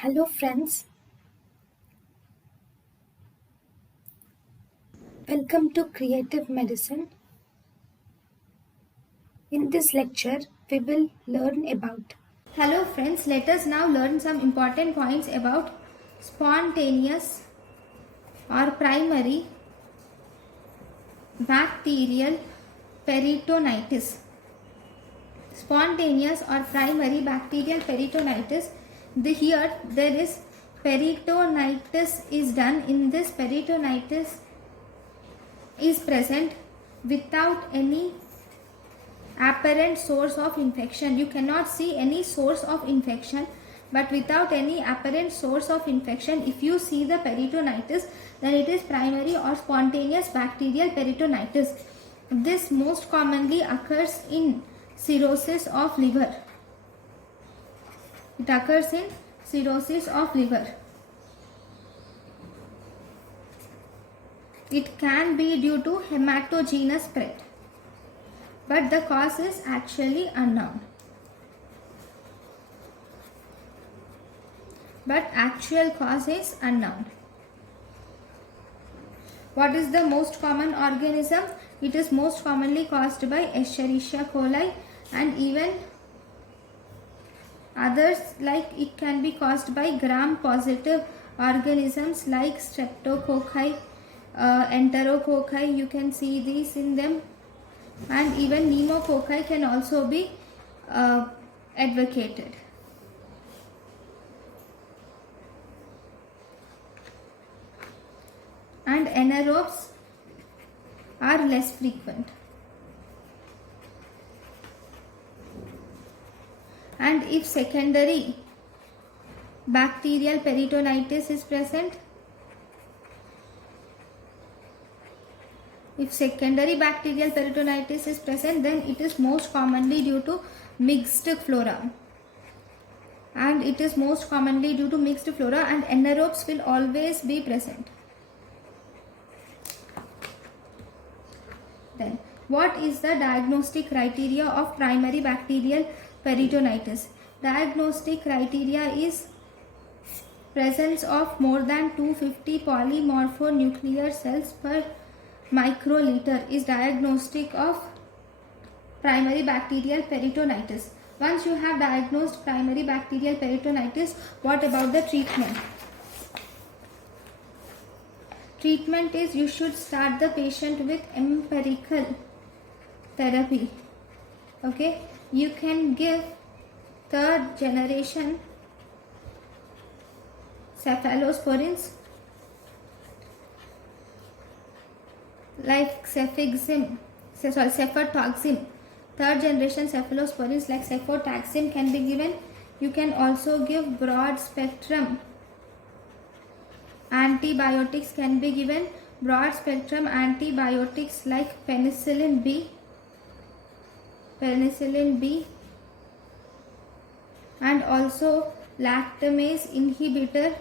Hello friends, welcome to Creative Medicine. In this lecture, we will learn about. Hello friends, let us now learn some important points about spontaneous or primary bacterial peritonitis. Spontaneous or primary bacterial peritonitis. Here there is peritonitis is done. In this peritonitis is present without any apparent source of infection. You cannot see any source of infection, but without any apparent source of infection, if you see the peritonitis, then it is primary or spontaneous bacterial peritonitis. This most commonly occurs in cirrhosis of liver. It occurs in cirrhosis of liver. It can be due to hematogenous spread, but the cause is actually unknown. But actual cause is unknown. What is the most common organism? It is most commonly caused by Escherichia coli, and even others, like it can be caused by gram-positive organisms like streptococci, enterococci. You can see these in them, and even pneumococci can also be advocated. And anaerobes are less frequent. And if secondary bacterial peritonitis is present, then it is most commonly due to mixed flora. And anaerobes will always be present. Then, what is the diagnostic criteria of primary bacterial peritonitis? Diagnostic criteria is presence of more than 250 polymorphonuclear cells per microliter is diagnostic of primary bacterial peritonitis. Once you have diagnosed primary bacterial peritonitis, what about the treatment? Treatment is you should start the patient with empirical therapy. Okay, you can give third generation cephalosporins like cefotaxime. Third generation cephalosporins like cefotaxime can be given. You can also give broad spectrum antibiotics can be given. Broad spectrum antibiotics like penicillin B, and also lactamase inhibitor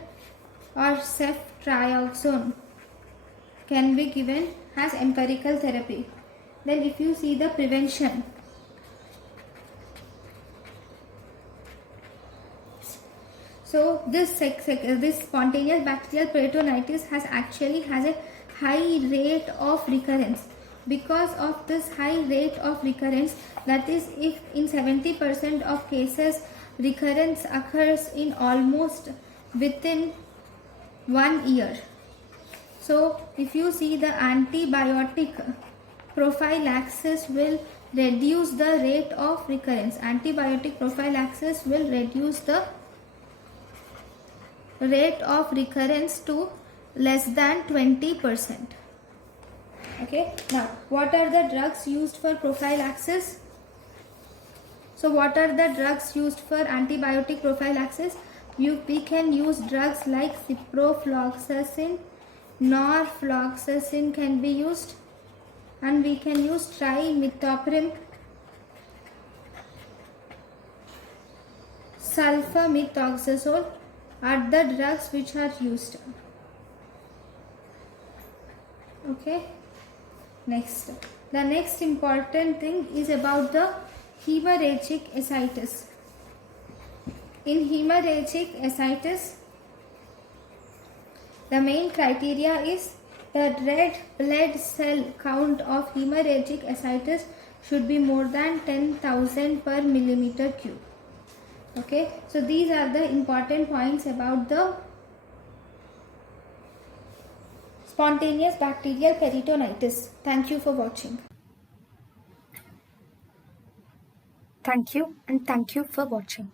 or ceftriaxone can be given as empirical therapy. Then if you see the prevention, so this spontaneous bacterial peritonitis has a high rate of recurrence. Because of this high rate of recurrence, that is, if in 70% of cases recurrence occurs in almost within 1 year. So if you see, the antibiotic prophylaxis will reduce the rate of recurrence. Antibiotic prophylaxis will reduce the rate of recurrence to less than 20%. Okay, now what are the drugs used for prophylaxis? So what are the drugs used for antibiotic prophylaxis? We can use drugs like ciprofloxacin, norfloxacin can be used, and we can use trimethoprim, sulfamethoxazole are the drugs which are used. Okay, next, the next important thing is about the hemorrhagic ascites. In hemorrhagic ascites, the main criteria is the red blood cell count of hemorrhagic ascites should be more than 10,000 per millimeter cube. Okay, so these are the important points about the spontaneous bacterial peritonitis. Thank you for watching. Thank you and thank you for watching.